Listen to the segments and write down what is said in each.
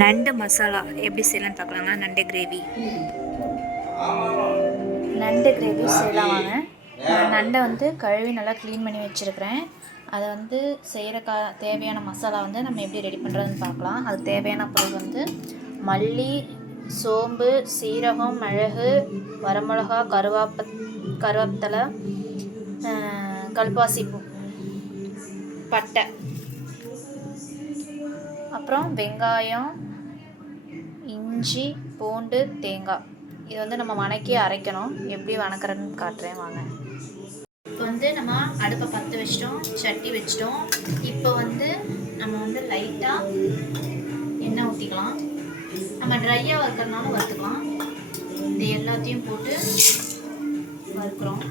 நண்டு மசாலா எப்படி செய்யலான்னு பார்க்கலாங்க. நண்டு கிரேவி செய்யலாம் வாங்க. நான் நண்டை கழுவி நல்லா க்ளீன் பண்ணி வச்சுருக்கிறேன். அதை செய்கிற தேவையான மசாலா நம்ம எப்படி ரெடி பண்ணுறதுன்னு பார்க்கலாம். அதுக்கு தேவையான பொருள் மல்லி, சோம்பு, சீரகம், மிளகு, வரமிளகா, கருவேப்பிலை, கல்பாசி பூ, பட்டை, அப்புறம் வெங்காயம், இஞ்சி, பூண்டு, தேங்காய். இது நம்ம வணக்கி அரைக்கணும். எப்படி வணக்கிறதுன்னு காட்டுறேன் வாங்க. இப்போ நம்ம அடுப்பை பற்ற வச்சிட்டோம், சட்டி வச்சிட்டோம். இப்போ நம்ம லைட்டாக எண்ணெய் ஊற்றிக்கலாம். நம்ம ட்ரையாக வறுக்கிறதுனால வறுத்துக்கலாம். இது எல்லாத்தையும் போட்டு வறுக்கிறோம்.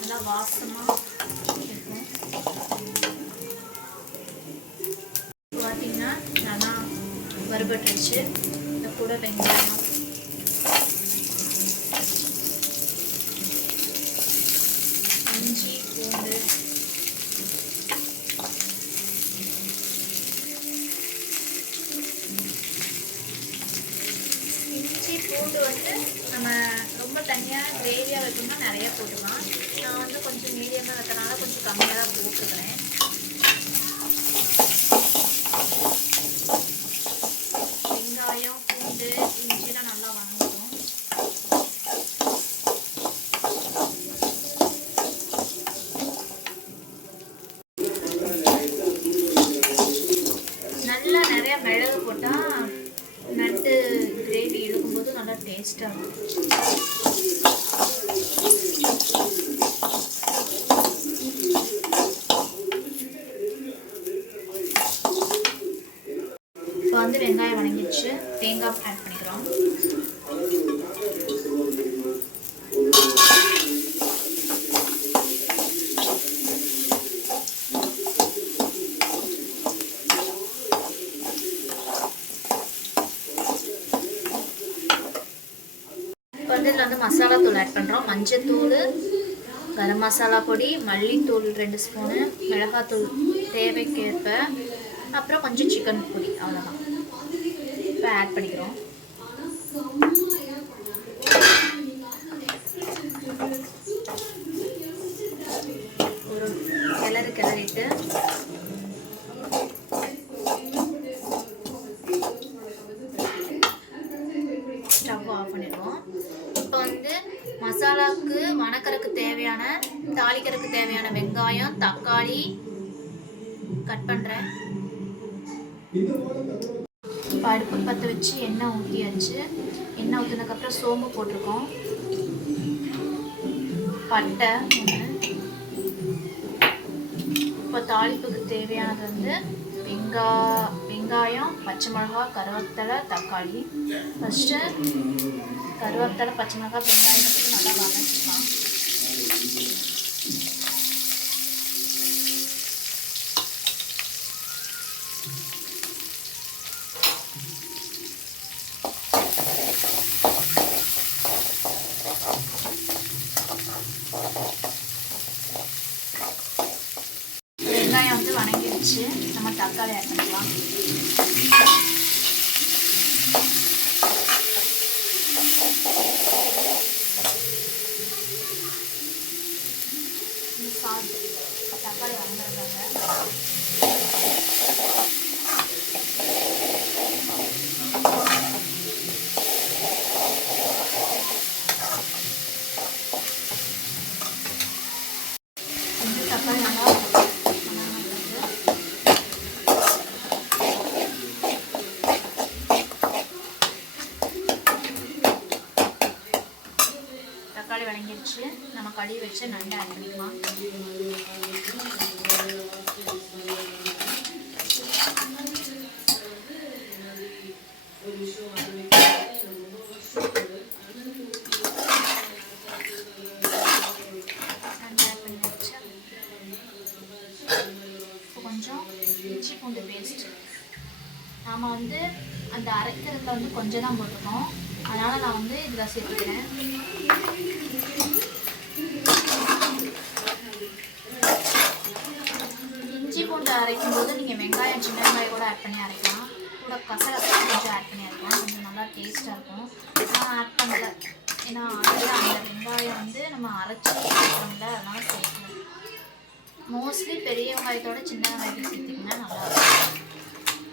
நல்லா வாசமாக இருக்கும். பார்த்தீங்கன்னா நல்லா வறுபட்டுருச்சு. இந்த கூட வெங்காயம், இஞ்சி, பூண்டு, நம்ம ரொம்ப தனியாக கிரேவியாக வைக்கணும்னா நிறையா போட்டுக்கலாம். நான் கொஞ்சம் மீடியமாக வைக்கிறனால கொஞ்சம் கம்மியாக தான் போட்டுக்கிறேன். வெங்காயம், பூண்டு, இஞ்சிலாம் நல்லா வணங்கும். நல்லா நிறையா மிளகு போட்டால் நண்டு கிரேவி இழுக்கும்போது நல்லா டேஸ்ட்டாக இருக்கும். இப்போ வெங்காயம் வணங்கிடுச்சு. தேங்காய் ஆட் பண்ணிக்கிறோம். இதில் மசாலா தூள் ஆட் பண்ணுறோம். மஞ்சத்தூள், கரம் மசாலா பொடி, மல்லித்தூள் 2 ஸ்பூனு, மிளகாத்தூள் தேவைக்கேற்ப, அப்புறம் கொஞ்சம் சிக்கன் பொடி, அவ்வளோதான். இப்போ ஆட் பண்ணிக்கிறோம். ஒரு கிளறிட்டு ஸ்டவ் ஆஃப் பண்ணிடுவோம். இப்போ மசாலாவுக்கு வணக்கறதுக்கு தேவையான, தாளிக்கிறதுக்கு தேவையான வெங்காயம், தக்காளி கட் பண்ணுறேன். இப்போ அடுப்பு பற்ற வச்சு எண்ணெய் ஊற்றியாச்சு. எண்ணெய் ஊற்றினதுக்கப்புறம் சோம்பு போட்டிருக்கோம், பட்டை ஒன்று. இப்போ தாளிப்புக்கு தேவையானது வெங்காயம், பச்சை மிளகா, கருவேப்பிலை, தக்காளி. ஃபஸ்ட்டு கருவேப்பிலை, பச்சை மிளகா, வெங்காயத்துக்கு நல்லா வதக்கிக்கலாம். வெங்காயம் வணங்கிடுச்சு. நம்ம தக்காளி ஆட் பண்ணிக்கலாம். சால்ட், தக்காளி வணங்குறதுக்காக. தக்காளி நல்லா தக்காளி வணங்கிடுச்சு. நம்ம கழுவி வச்சு நண்டு ஆட் பண்ணிக்கலாம். கொஞ்சம் இஞ்சி பூண்டு பேஸ்ட். நாம் அந்த அரைக்கிறதுல கொஞ்சம் தான் போட்டுக்கோம். அதனால் நான் வந்து இதில் சேர்த்துக்கிறேன். இஞ்சி பூண்டு அரைக்கும் போது நீங்கள் வெங்காயம் சின்ன வெங்காயம் கூட ஆட் பண்ணி அரைக்கலாம். கூட கசகசா கொஞ்சம் ஆட் பண்ணி அரைக்கலாம், கொஞ்சம் நல்லா டேஸ்ட்டாக இருக்கும். நான் ஆட் பண்ணல, ஏன்னா அதில் அந்த வெங்காயம் வந்து நம்ம அரைச்சி சேர்க்கணும்ல, அதனால் சேர்க்கல. மோஸ்ட்லி பெரிய வெங்காயத்தோட சின்ன வெங்காயத்தை சேர்த்திங்கன்னா நல்லாயிருக்கும்,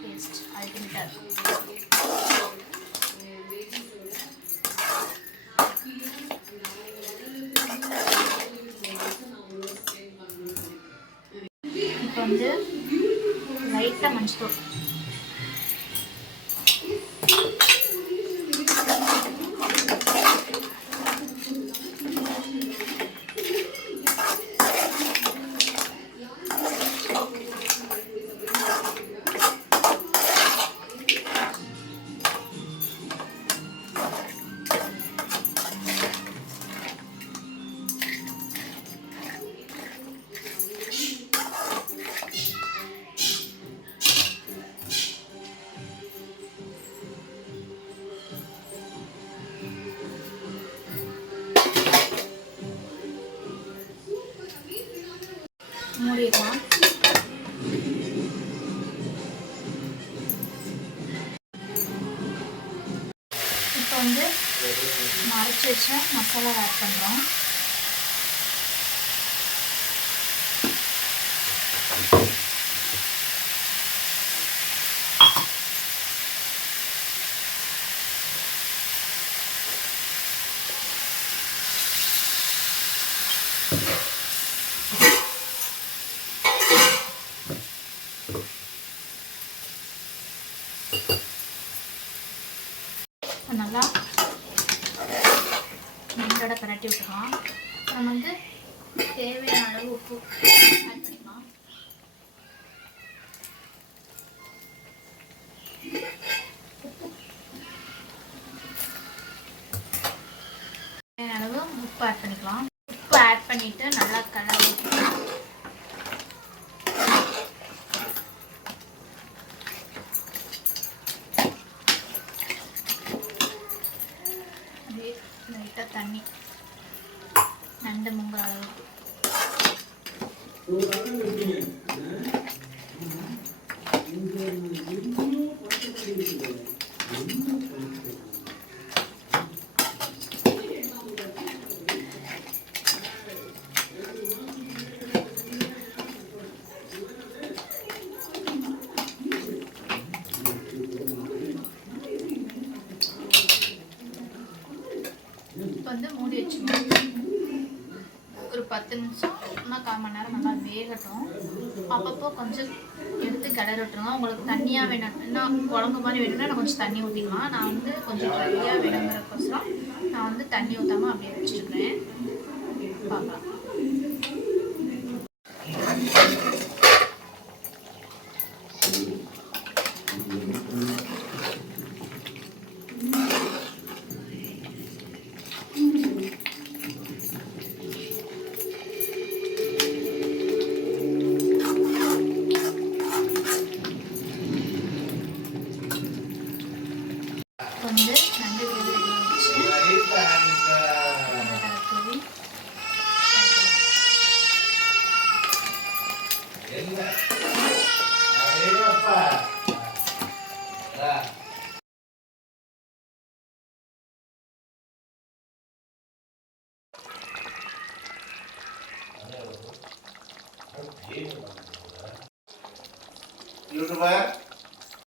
டேஸ்ட் அல்டிமேட்டாக இருக்கும். இப்போ வந்து லைட்டாக மஞ்சள் மூடிடலாம். இப்போ வந்து அரைச்சி வச்ச மசாலா ஆட் பண்ணுறோம். நல்லா நெஞ்சோட பரட்டி விட்டுக்கலாம். நம்ம வந்து தேவையான அளவு உப்பு ஆட் பண்ணிக்கலாம். தேவையான அளவு உப்பு ஆட் பண்ணிக்கலாம். உப்பு ஆட் பண்ணிட்டு நல்லா கலரி லைட்டாக தண்ணி நண்டு முங்குற அளவுக்கு. இப்போ வந்து மூடி வச்சுக்கணும். ஒரு 10 நிமிஷம் 1/4 மணி நேரம் நல்லா வேகட்டும். அப்பப்போ கொஞ்சம் எடுத்து கிளறி விட்டுருங்க. உங்களுக்கு தண்ணியாக வேணும்னா, குழம்பு மாதிரி வேணும்னா நான் கொஞ்சம் தண்ணி ஊற்றிக்கலாம். நான் வந்து கொஞ்சம் ட்ரையாக வேணுங்கிறக்கோசரம் நான் வந்து தண்ணி ஊற்றாமல் அப்படியே வச்சுருக்கிறேன். பார்க்கலாம். வந்து நண்டு கிரேவி ரெடி ஆயிடுச்சு. YouTuber